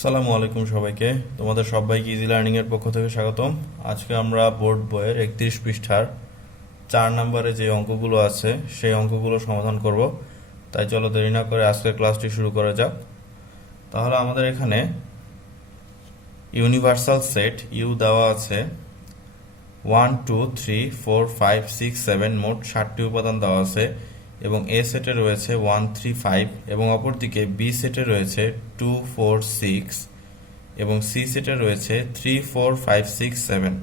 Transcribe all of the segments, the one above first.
আসসালামু আলাইকুম সবাইকে। তোমাদের সবাইকে ইজি লার্নিং এর পক্ষ থেকে স্বাগতম। আজকে আমরা বোর্ড বইয়ের একত্রিশ পৃষ্ঠার চার নম্বরে যে অঙ্কগুলো আছে, সেই অঙ্কগুলো সমাধান করব। তাই চলো দেরি না করে আজকের ক্লাসটি শুরু করা যাক। তাহলে আমাদের এখানে ইউনিভার্সাল সেট ইউ দেওয়া আছে। One, two, three, four, five, six, seven মোট ষাটটি উপাদান দেওয়া আছে। এবং এ সেটে রয়েছে ওয়ান থ্রি ফাইভ এবং অপরদিকে বি সেটে রয়েছে টু ফোর সিক্স এবং সি সেটে রয়েছে three four five six seven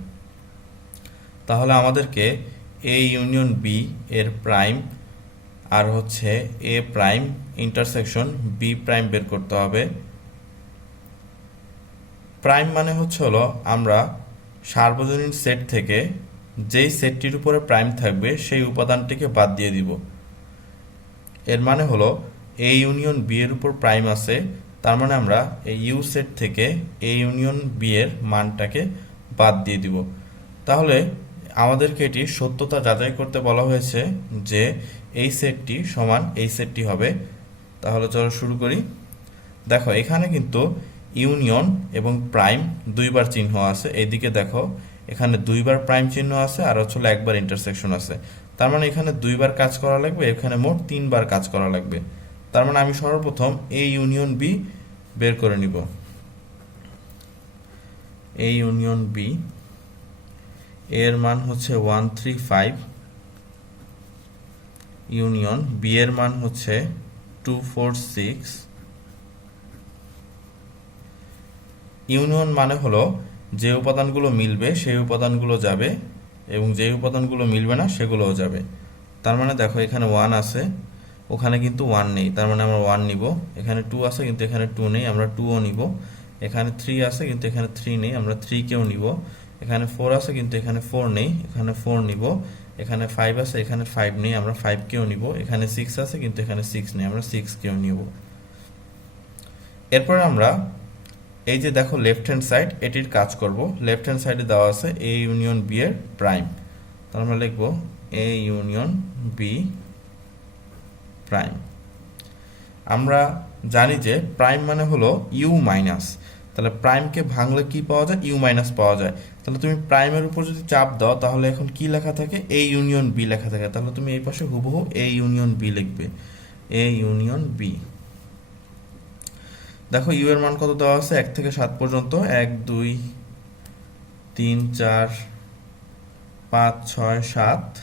তাহলে আমাদেরকে এ ইউনিয়ন বি এর প্রাইম আর হচ্ছে A prime intersection B prime বের করতে হবে। প্রাইম মানে হচ্ছে হলো আমরা সার্বজনীন সেট থেকে যেই সেটটির উপরে প্রাইম থাকবে সেই উপাদানটিকে বাদ দিয়ে দিব। এর মানে হলো এ ইউনিয়ন বি এর উপর প্রাইম আছে, তার মানে আমরা এই ইউ সেট থেকে এ ইউনিয়ন বি এর মানটাকে বাদ দিয়ে দিব। তাহলে আমাদেরকে এটি সত্যতা যাচাই করতে বলা হয়েছে যে এই সেটটি সমান এই সেটটি হবে। তাহলে চলো শুরু করি। দেখো, এখানে কিন্তু ইউনিয়ন এবং প্রাইম দুইবার চিহ্ন আছে। এইদিকে দেখো, এখানে দুইবার প্রাইম চিহ্ন আছে আর হচ্ছে একবার ইন্টারসেকশন আছে। তার মানে এখানে দুইবার কাজ করা লাগবে, এখানে মোট তিনবার কাজ করা লাগবে। তার মানে আমি সর্বপ্রথম এ ইউনিয়ন বি বের করে নিব। এ ইউনিয়ন বি এর মান হচ্ছে one three five union B এর মান হচ্ছে টু ফোর সিক্স ইউনিয়ন মানে হলো যে উপাদানগুলো মিলবে সেই উপাদানগুলো যাবে এবং যেই উপাদানগুলো মিলবে না, সেগুলোও যাবে। তার মানে দেখো, এখানে ওয়ান আছে, ওখানে কিন্তু ওয়ান নেই। তার মানে আমরা ওয়ান নিব। এখানে টু আছে, কিন্তু এখানে টু নেই। আমরা টুও নিব। এখানে থ্রি আছে, কিন্তু এখানে থ্রি নেই। আমরা থ্রিকেও নিব। এখানে ফোর আছে, কিন্তু এখানে ফোর নেই। এখানে ফোর নিব। এখানে ফাইভ আছে, এখানে ফাইভ নেই। আমরা ফাইভকেও নিব। এখানে সিক্স আছে, কিন্তু এখানে সিক্স নেই। আমরা সিক্সকেও নিব। এরপর আমরা এই যে দেখো লেফট হ্যান্ড সাইড এটির কাজ করব। লেফট হ্যান্ড সাইডে দেওয়া আছে এ ইউনিয়ন বি এর প্রাইম তাহলে আমরা লিখব এ ইউনিয়ন বি প্রাইম আমরা জানি যে প্রাইম মানে হলো ইউ মাইনাস তাহলে প্রাইমকে ভাঙলে কি পাওয়া যায়? ইউ মাইনাস পাওয়া যায়। তাহলে তুমি প্রাইমের উপর যদি চাপ দাও, তাহলে এখন কি লেখা থাকে? এ ইউনিয়ন বি লেখা থাকে। তাহলে তুমি এই পাশে হুবহু এ ইউনিয়ন বি লিখবে। এ ইউনিয়ন বি দেখো ইউ এর মান কত দেওয়া আছে? এক থেকে সাত পর্যন্ত। এক, দুই, তিন, চার, পাঁচ, ছয়, সাত।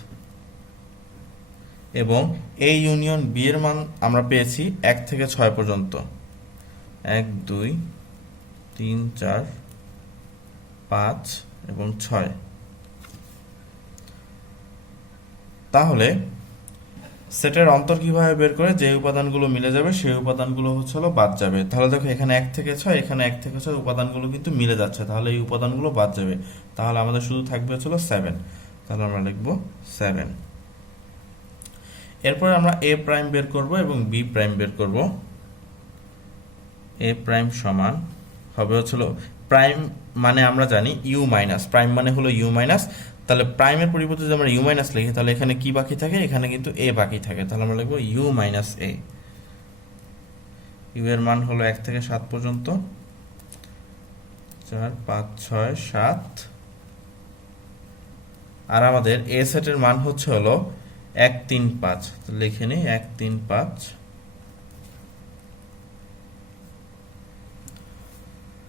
এবং এই ইউনিয়ন বি এর মান আমরা পেয়েছি এক থেকে ছয় পর্যন্ত। এক, দুই, তিন, চার, পাঁচ এবং ছয়। তাহলে সেটের অন্তর কীভাবে বের করে যে উপাদানগুলো মিলে যাবে, সেই উপাদানগুলো হচ্ছে হলো বাদ যাবে। তাহলে দেখো এখানে এক থেকে ছয়, এখানে এক থেকে ছয় উপাদানগুলো কিন্তু মিলে যাচ্ছে। তাহলে এই উপাদানগুলো বাদ যাবে। তাহলে আমাদের শুধু থাকবে হচ্ছে সেভেন তাহলে আমরা লিখব সেভেন এরপর আমরা এ প্রাইম বের করব এবং বি প্রাইম বের করব। এ প্রাইম সমান হবে হচ্ছিল প্রাইম মানে আমরা জানি ইউ মাইনাস প্রাইম মানে হলো ইউ মাইনাস তাহলে প্রাইমের পরিবর্তে যদি আমরা ইউ মাইনাস লিখি, তাহলে এখানে কি বাকি থাকে? এখানে কিন্তু এ বাকি থাকে। তাহলে আমরা লিখব ইউ মাইনাস এ ইউ এর মান হলো এক থেকে সাত পর্যন্ত। চার, পাঁচ, ছয়, সাত। আর আমাদের এ সেটের মান হচ্ছে হলো এক তিন পাঁচ। লিখে নিই, এক তিন পাঁচ।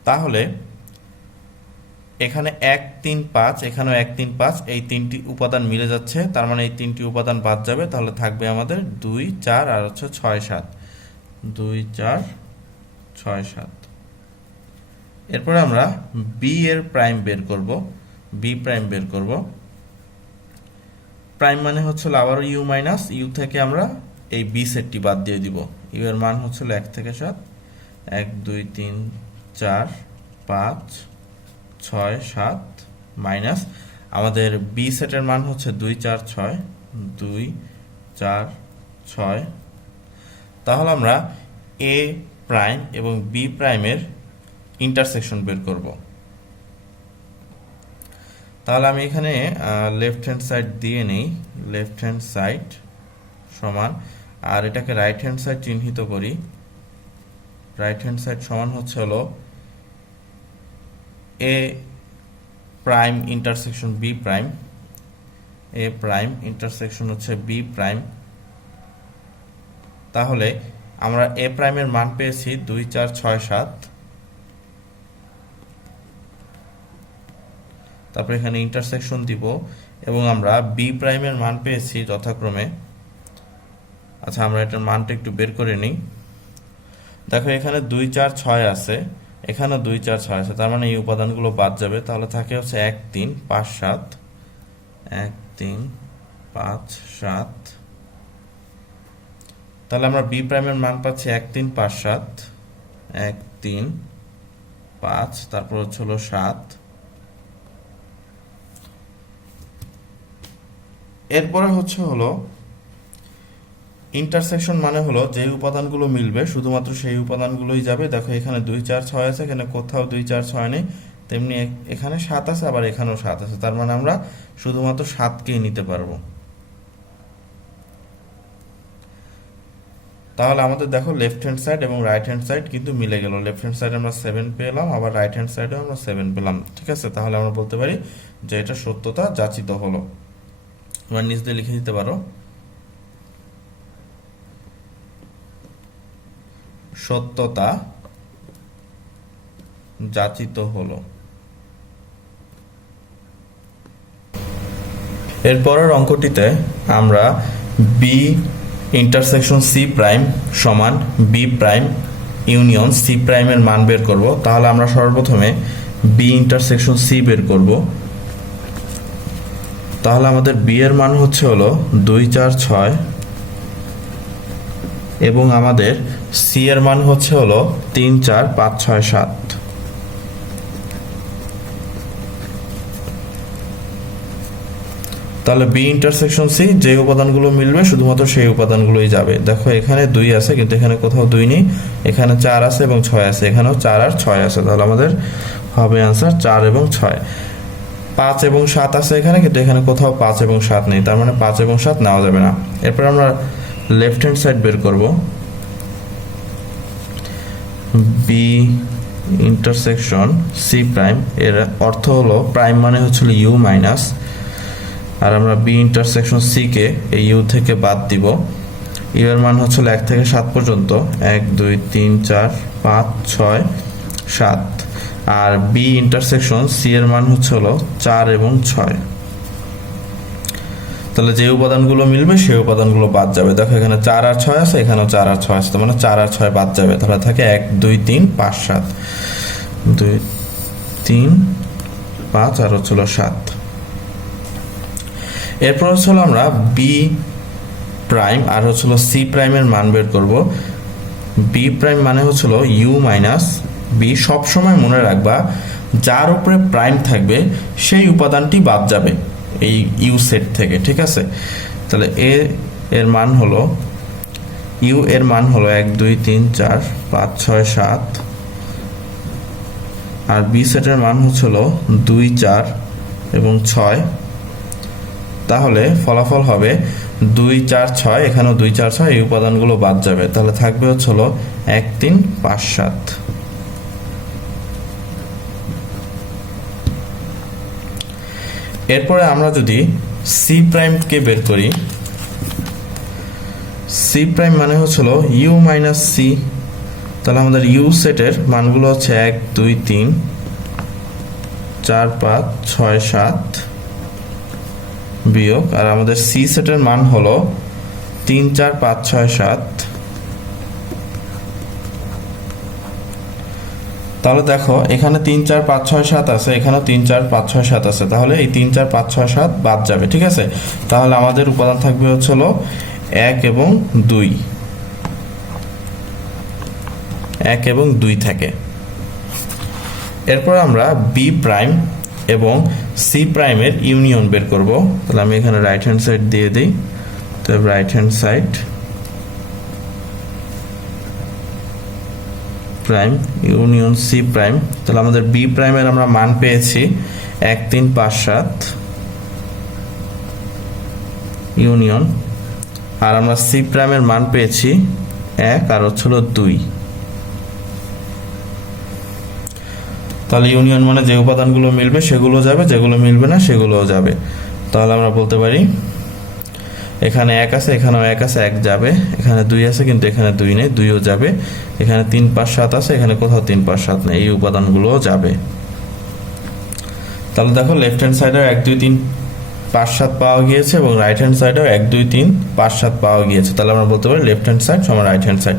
তাহলে এখানে এক, তিন, পাঁচ, এখানেও এক, তিন, পাঁচ, এই তিনটি উপাদান মিলে যাচ্ছে, তার মানে এই তিনটি উপাদান বাদ যাবে, তাহলে থাকবে আমাদের দুই, চার আর হচ্ছে ছয়, সাত। দুই, চার, ছয়, সাত। এরপরে আমরা বি এর প্রাইম বের করব বি প্রাইম বের করব। প্রাইম মানে হচ্ছে আবারও ইউ মাইনাস ইউ থেকে আমরা এই বি সেটটি বাদ দিয়ে দিব। ইউ এর মান হচ্ছিল এক থেকে সাত। এক, দুই, তিন, চার, পাঁচ ছয় সাত মাইনাস আমাদের বি সেটের মান হচ্ছে দুই চার ছয়, দুই চার ছয়। তাহলে আমরা এ প্রাইম এবং বি প্রাইমের ইন্টারসেকশন বের করব। তাহলে আমি এখানে লেফট হ্যান্ড সাইড দিয়ে নেই। লেফট হ্যান্ড সাইড সমান, আর এটাকে রাইট হ্যান্ড সাইড চিহ্নিত করি। রাইট হ্যান্ড সাইড সমান হচ্ছে হলো A prime intersection B prime A prime intersection হচ্ছে বি প্রাইম তাহলে আমরা এ প্রাইমের মান পেয়েছি দুই চার ছয় সাত। তারপর এখানে ইন্টারসেকশন দিব এবং আমরা বি প্রাইমের মান পেয়েছি যথাক্রমে। আচ্ছা আমরা এটার মানটা একটু বের করে নিই। দেখো, এখানে দুই চার ছয় আছে। এখানে দুই, চার, ছয় আছে তার মানে এই উপাদানগুলো বাদ যাবে। তাহলে থাকে হচ্ছে এক, তিন, পাঁচ, সাত। এক, তিন, পাঁচ, সাত। তাহলে আমরা বি প্রাইমের মান পাচ্ছি এক, তিন, পাঁচ, সাত। এক, তিন, পাঁচ, তারপর হচ্ছে হলো সাত। এরপরে হচ্ছে হলো ইন্টারসেকশন মানে হলো যে উপাদানগুলো মিলবে, শুধুমাত্র সেই উপাদানগুলোই যাবে। দেখো এখানে দুই চার ছয় আছে, এখানে কোথাও দুই চার ছয় নেই, তেমনি এখানে সাত আছে, আবার এখানেও সাত আছে। তার মানে আমরা শুধুমাত্র সাতকেই নিতে পারব। তাহলে আমাদের দেখো লেফট হ্যান্ড সাইড এবং রাইট হ্যান্ড সাইড কিন্তু মিলে গেল। লেফট হ্যান্ড সাইডে আমরা সেভেন পেলাম, আবার রাইট হ্যান্ড সাইডেও আমরা সেভেন পেলাম। ঠিক আছে? তাহলে আমরা বলতে পারি যে এটা সত্যতা যাচিত হলো। নিচ দিয়ে লিখে দিতে পারো। সত্যতা যাচিত হলো। এরপরের অঙ্কটিতে আমরা বি ইন্টারসেকশন সি প্রাইম সমান বি প্রাইম ইউনিয়ন সি প্রাইমের মান বের করব। তাহলে আমরা সর্বপ্রথমে বি ইন্টারসেকশন সি বের করব। তাহলে আমাদের বি এর মান হচ্ছে হলো দুই চার ছয় এবং আমাদের সি এর মান হচ্ছে হলো তিন, চার, পাঁচ, ছয়, সাত। তাহলে বি ইন্টারসেকশন সি যে উপাদানগুলো মিলবে, শুধুমাত্র সেই উপাদানগুলোই যাবে। দেখো, এখানে দুই আছে, কিন্তু এখানে কোথাও দুই নেই। এখানে চার আছে এবং ছয় আছে। এখানেও চার আর ছয় আছে। তাহলে আমাদের হবে আনসার চার এবং ছয়। পাঁচ এবং সাত আছে এখানে, কিন্তু এখানে কোথাও পাঁচ এবং সাত নেই। তার মানে পাঁচ এবং সাত নেওয়া যাবে না। এরপর আমরা লেফট হ্যান্ড সাইড বের করব। বি ইন্টারসেকশন সি প্রাইম এর অর্থ হলো প্রাইম মানে হচ্ছিল ইউ মাইনাস আর আমরা বি ইন্টারসেকশন সি কে এই ইউ থেকে বাদ দিব। ইউ এর মান হচ্ছিল এক থেকে সাত পর্যন্ত। এক, দুই, তিন, চার, পাঁচ, ছয়, সাত। আর বি ইন্টারসেকশন সি এর মান হচ্ছে হলো চার এবং ছয়। তাহলে যে উপাদানগুলো মিলবে সেই উপাদানগুলো বাদ যাবে। দেখো এখানে চার আর ছয় আছে, এখানেও চার আর ছয় আছে মানে চার আর ছয় বাদ যাবে। তাহলে থাকে এক, দুই, তিন, পাঁচ, সাত। দুই, তিন, পাঁচ আর হচ্ছিল সাত। এরপর হচ্ছিল আমরা বি প্রাইম আর হচ্ছিল সি প্রাইমের মান বের করব। বি প্রাইম মানে হচ্ছিল ইউ মাইনাস বি সবসময় মনে রাখবা, যার উপরে প্রাইম থাকবে, সেই উপাদানটি বাদ যাবে। এই ইউ সেট থেকে, ঠিক আছে? তাহলে এ এর মান হলো, ইউ এর মান হলো এক, দুই, তিন, চার, পাঁচ, ছয়, সাত। আর বি সেটের মান হচ্ছিল দুই, চার এবং ছয়। তাহলে ফলাফল হবে দুই, চার, ছয়। এখানেও দুই, চার, ছয়, এই উপাদানগুলো বাদ যাবে। তাহলে থাকবে হচ্ছে এক, তিন, পাঁচ, সাত। এরপরে আমরা যদি সি প্রাইমকে বের করি সি প্রাইম মানে হচ্ছিল ইউ মাইনাস সি তাহলে আমাদের ইউ সেটের মানগুলো হচ্ছে এক, দুই, তিন, চার, পাঁচ, ছয়, সাত বিয়োগ, আর আমাদের সি সেটের মান হলো তিন, চার, পাঁচ, ছয়, সাত তাহলে দেখো, এখানে তিন, চার, পাঁচ, ছয়, সাত আছে, এখানেও তিন, চার, পাঁচ, ছয়, সাত আছে। তাহলে এই তিন, চার, পাঁচ, ছয়, সাত বাদ যাবে, ঠিক আছে? তাহলে আমাদের উপাদান থাকবে হচ্ছে হলো এক এবং দুই। এক এবং দুই থাকে। এরপর আমরা বি প্রাইম এবং সি প্রাইমের ইউনিয়ন বের করব। তাহলে আমি এখানে রাইট হ্যান্ড সাইড দিয়ে দিই। তো right hand side prime union C prime তাহলে আমাদের বি প্রাইমের আমরা মান পেয়েছি এক, তিন, পাঁচ, সাত ইউনিয়ন আর আমরা সি প্রাইমের মান পেয়েছি এক আর হচ্ছিল দুই। তাহলে ইউনিয়ন মানে যে উপাদানগুলো মিলবে সেগুলো যাবে, যেগুলো মিলবে না সেগুলোও যাবে। তাহলে আমরা বলতে পারি এখানে এক আছে, এখানেও এক আছে, এক যাবে। এখানে দুই আছে, কিন্তু এখানে দুই নেই, দুইও যাবে। এখানে তিন পাঁচ সাত আছে, এখানে কোথাও তিন পাঁচ সাত নেই, এই উপাদানগুলোও যাবে। তাহলে দেখো লেফট হ্যান্ড সাইডেও এক, দুই, তিন, পাঁচ, সাত পাওয়া গিয়েছে এবং রাইট হ্যান্ড সাইডেও এক, দুই, তিন, পাঁচ, সাত পাওয়া গিয়েছে। তাহলে আমরা বলতে পারি লেফট হ্যান্ড সাইড সমান রাইট হ্যান্ড সাইড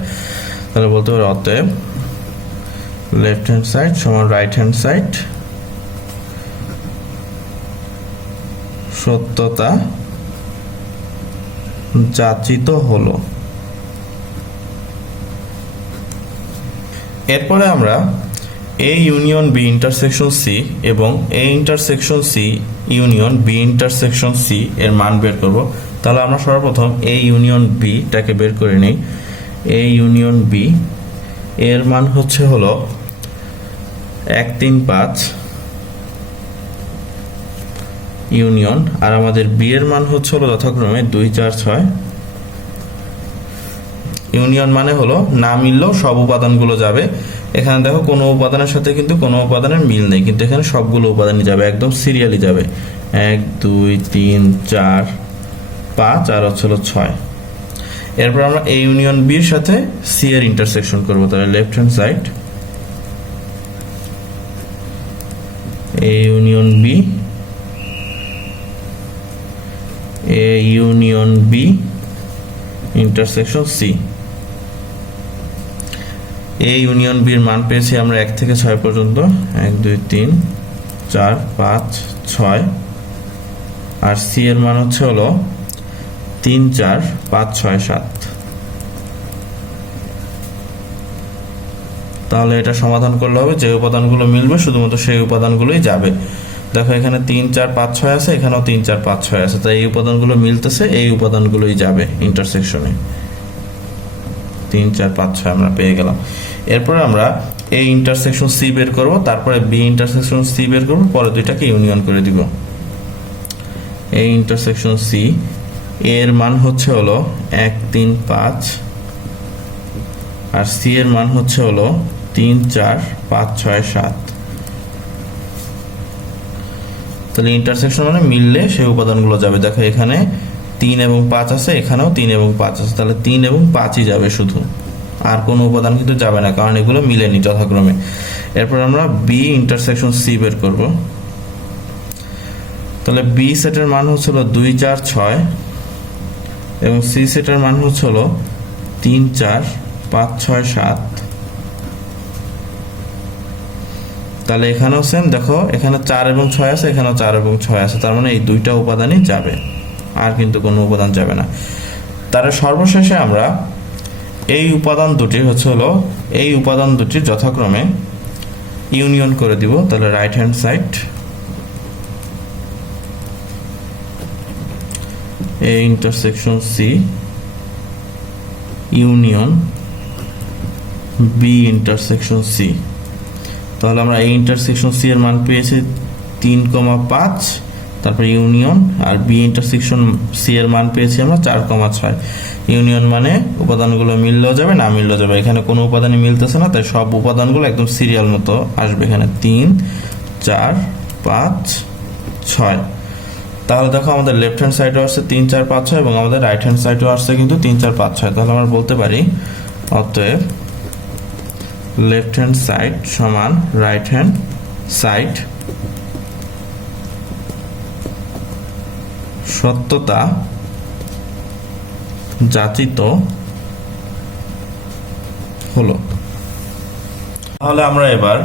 তাহলে বলতে পারি অতএব লেফট হ্যান্ড সাইড সমান রাইট হ্যান্ড সাইড সত্যতা যাচিত হলো। এরপরে আমরা A union B intersection C এবং A intersection C union B intersection C এর মান বের করব। তাহলে আমরা সর্বপ্রথম এ ইউনিয়ন বিটাকে বের করে নিই। এ ইউনিয়ন বি এর মান হচ্ছে হলো এক তিন পাঁচ ইউনিয়ন, আর আমাদের বি এর মান হচ্ছে হলো যথাক্রমে দুই চার ছয়। ইউনিয়ন মানে হলো না মিললেও সব উপাদানগুলো যাবে। এখানে দেখো কোনো উপাদানের সাথে কিন্তু কোনো উপাদানের মিল নেই, কিন্তু এখানে সবগুলো উপাদানই যাবে, একদম সিরিয়ালি যাবে। এক, দুই, তিন, চার, পাঁচ, আর হচ্ছে হলো ছয়। এরপর আমরা এই ইউনিয়ন বির সাথে সি এর ইন্টারসেকশন করব, তাহলে left hand side A union B union B intersection C A union বির মান পেয়েছি আমরা এক থেকে ছয় পর্যন্ত। এক, দুই, তিন, চার, পাঁচ, ছয়। আর সি এর মান হচ্ছে হলো তিন, চার, পাঁচ, ছয়, সাত। তাহলে এটা সমাধান করলে হবে, যে উপাদানগুলো মিলবে, শুধুমাত্র সেই উপাদানগুলোই যাবে। দেখো, এখানে তিন, চার, পাঁচ, ছয় আছে, এখানেও তিন, চার, পাঁচ, ছয় আছে। তাই এই উপাদানগুলো মিলতেছে, এই উপাদানগুলোই যাবে ইন্টারসেকশনে তিন, চার, পাঁচ, ছয় আমরা পেয়ে গেলাম। এরপরে আমরা এই ইন্টারসেকশন সি বের করব, তারপরে বি ইন্টারসেকশন সি বের করব, পরে দুইটাকে ইউনিয়ন করে দিব। এই ইন্টারসেকশন সি এর মান হচ্ছে হলো এক, তিন, পাঁচ, আর সি এর মান হচ্ছে হলো তিন, চার, পাঁচ, ছয়, সাত। তাহলে ইন্টারসেকশন মানে মিললে সেই উপাদানগুলো যাবে। দেখো এখানে তিন এবং পাঁচ আছে, এখানেও তিন এবং পাঁচ আছে। তাহলে তিন এবং পাঁচই যাবে শুধু। আর কোনো উপাদান কিন্তু যাবে না, কারণ এগুলো মিলেনি যথাক্রমে। এরপর আমরা বি ইন্টারসেকশন সি বের করব। তাহলে বি সেটের মান হচ্ছিল দুই, চার, ছয় এবং সি সেটের মান হচ্ছিল তিন, চার, পাঁচ, ছয়, সাত। তাহলে এখানেও সেম দেখো, এখানে চার এবং ছয় আছে, এখানেও চার এবং ছয় আছে, তার মানে এই দুইটা উপাদানই যাবে। আর কিন্তু কোনো উপাদান যাবে না। তার সর্বশেষে আমরা এই উপাদান দুটি হচ্ছে হলো, এই উপাদান দুটি যথাক্রমে ইউনিয়ন করে দিব, তাহলে right hand side A intersection C union B intersection C তাহলে আমরা এই ইন্টারসেকশন সি এর মান পেয়েছি তিন কমা পাঁচ, তারপরে ইউনিয়ন আর বি ইন্টারসেকশন সি এর মান পেয়েছি আমরা চার কমা ছয়। ইউনিয়ন মানে উপাদানগুলো মিললেও যাবে, না মিললেও যাবে। এখানে কোনো উপাদানই মিলতেছে না, তাই সব উপাদানগুলো একদম সিরিয়াল মতো আসবে এখানে। তিন, চার, পাঁচ, ছয়। তাহলে দেখো আমাদের লেফট হ্যান্ড সাইডেও আসছে তিন, চার, পাঁচ, ছয়, এবং আমাদের রাইট হ্যান্ড সাইডেও আসছে কিন্তু তিন, চার, পাঁচ, ছয়। তাহলে আমরা বলতে পারি, অতএব লেফট হ্যান্ড সাইড সমান রাইট হ্যান্ড সাইড সত্যতা যাচিত হলো। তাহলে আমরা এবার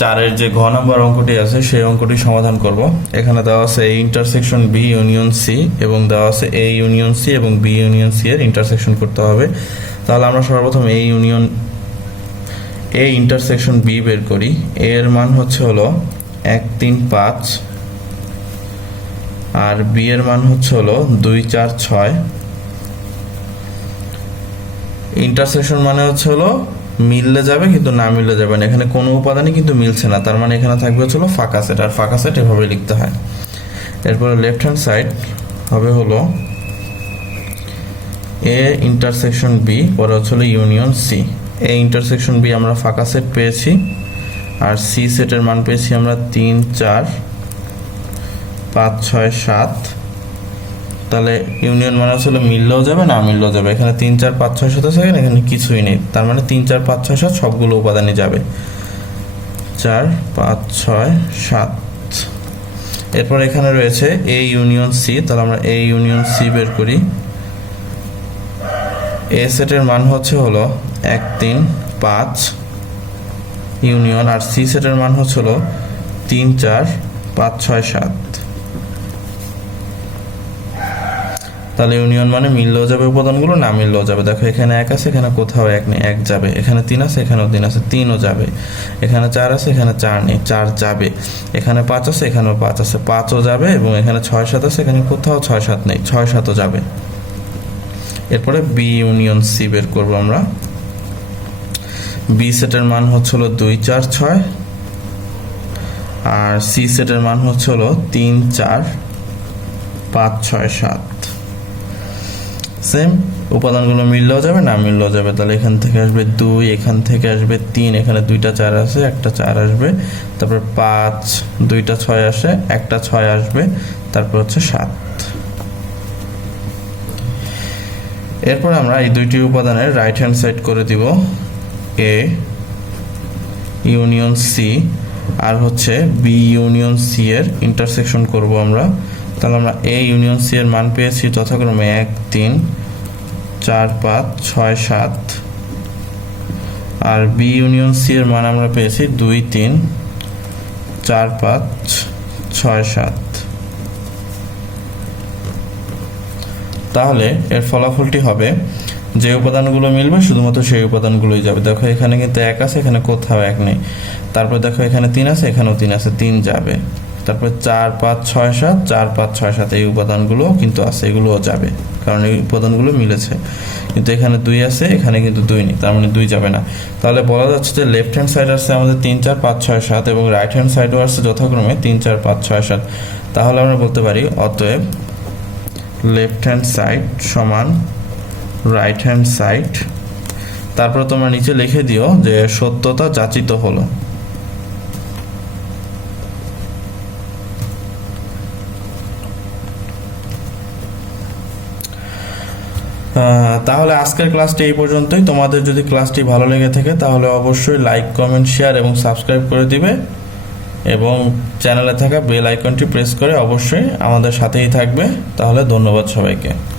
চারের যে ঘ নম্বর অঙ্কটি আছে সেই অঙ্কটি সমাধান করব। এখানে দেওয়া আছে এই ইন্টারসেকশন বি ইউনিয়ন সি এবং দেওয়া আছে এ ইউনিয়ন সি এবং বি ইউনিয়ন সি এর ইন্টারসেকশন করতে হবে। তাহলে আমরা সর্বপ্রথম এই ইউনিয়ন এ ইন্টারসেকশন বি বের করি। এর মান হচ্ছে হলো এক তিন পাঁচ। আর বি এর মান হচ্ছে হলো দুই চার ছয়। ইন্টারসেকশন মানে হচ্ছে হলো মিললে যাবে কিন্তু না মিললে যাবে না। এখানে কোনো উপাদানই কিন্তু মিলছে না। তার মানে এখানে থাকবে হচ্ছে হলো ফাঁকা সেট। আর ফাঁকা সেট এভাবে লিখতে হয়। এরপরে লেফট হ্যান্ড সাইড হবে হলো এ ইন্টারসেকশন বি পরে হচ্ছে হলো union C A intersection B আমরা ফাঁকা সেট পেয়েছি, আর সি সেটের মান পেয়েছি আমরা তিন, চার, পাঁচ, ছয়, সাত। তাহলে ইউনিয়ন মানে আসলে মিললেও যাবে, না মিললেও যাবে। এখানে তিন, চার, পাঁচ, ছয়, সাত আছে, এখানে কিছুই নেই। তার মানে তিন, চার, পাঁচ, ছয়, সাত সবগুলো উপাদানই যাবে। চার, পাঁচ, ছয়, সাত। এরপর এখানে রয়েছে এ ইউনিয়ন সি তাহলে আমরা এ ইউনিয়ন সি বের করি। এ সেটের মান হচ্ছে হলো এক, তিন, পাঁচ। ইউনিয়ন আর সি সেটের মান হচ্ছে হলো তিন, চার, পাঁচ, ছয়, সাত। তাহলে ইউনিয়ন মানে মিললেও যাবে উপাদানগুলো, না মিললেও যাবে? দেখো, এখানে এক আছে, এখানে কোথাও এক নেই। এক যাবে। এখানে তিন আছে, এখানেও তিন আছে, তিনও যাবে। এখানে চার আছে, এখানে চার নেই, চার যাবে। এখানে পাঁচ আছে, এখানেও পাঁচ আছে, পাঁচও যাবে এবং এখানে ছয়, সাত আছে, এখানে কোথাও ছয়, সাত নেই, ছয়, সাতও যাবে। এরপরে বি ইউনিয়ন সি বের করব আমরা। বি সেটের মান হচ্ছে হলো দুই চার ছয়, আর সি সেটের মান হচ্ছে হলো তিন চার পাঁচ ছয় সাত। সেম উপাদানগুলো মিললেও যাবে, না মিললেও যাবে? তাহলে এখান থেকে আসবে দুই, এখান থেকে আসবে তিন, এখানে দুইটা চার আছে একটা চার আসবে। তারপর পাঁচ, দুইটা ছয় আসে, একটা ছয় আসবে, তারপর হচ্ছে সাত। এরপর আমরা এই দুইটি উপাদানের রাইট হ্যান্ড সাইড করে দিব। এ, ইউনিয়ন সি, আর হচ্ছে বি ইউনিয়ন সি এর ইন্টারসেকশন করব আমরা। তাহলে আমরা এ ইউনিয়ন সি এর মান পেয়েছি যথাক্রমে এক, তিন, চার, পাঁচ, ছয়, সাত। আর বি ইউনিয়ন সি এর মান আমরা পেয়েছি দুই, তিন, চার, পাঁচ, ছয়, সাত। তাহলে এর ফলাফলটি হবে যে উপাদানগুলো মিলবে, শুধুমাত্র সেই উপাদানগুলোই যাবে। দেখো, এখানে কিন্তু এক আছে, এখানে কোথাও এক নেই। তারপর দেখো, এখানে তিন আছে, এখানেও তিন আছে, তিন যাবে। তারপর চার, পাঁচ, ছয়, সাত, চার, পাঁচ, ছয়, সাত এই উপাদানগুলো কিন্তু আছে, এগুলোও যাবে, কারণ এই উপাদানগুলো মিলেছে। কিন্তু এখানে দুই আছে, এখানে কিন্তু দুই নেই, তার মানে দুই যাবে না। তাহলে বলা যাচ্ছে যে লেফট হ্যান্ড সাইড আসছে আমাদের তিন, চার, পাঁচ, ছয়, সাত, এবং রাইট হ্যান্ড সাইডও আসছে যথাক্রমে তিন, চার, পাঁচ, ছয়, সাত। তাহলে আমরা বলতে পারি, অতএব লেফট হ্যান্ড সাইড সমান রাইট হ্যান্ড সাইড তারপর তোমরা নিচে লিখে দিও যে সত্যতা যাচিত হলো। তাহলে আজকের ক্লাসটি এই পর্যন্তই। তোমাদের যদি ক্লাসটি ভালো লেগে থাকে, তাহলে অবশ্যই লাইক, কমেন্ট, শেয়ার এবং সাবস্ক্রাইব করে দিবে। এবং চ্যানেলে থাকা বেল আইকনটি প্রেস করে অবশ্যই আমাদের সাথেই থাকবে। তাহলে ধন্যবাদ সবাইকে।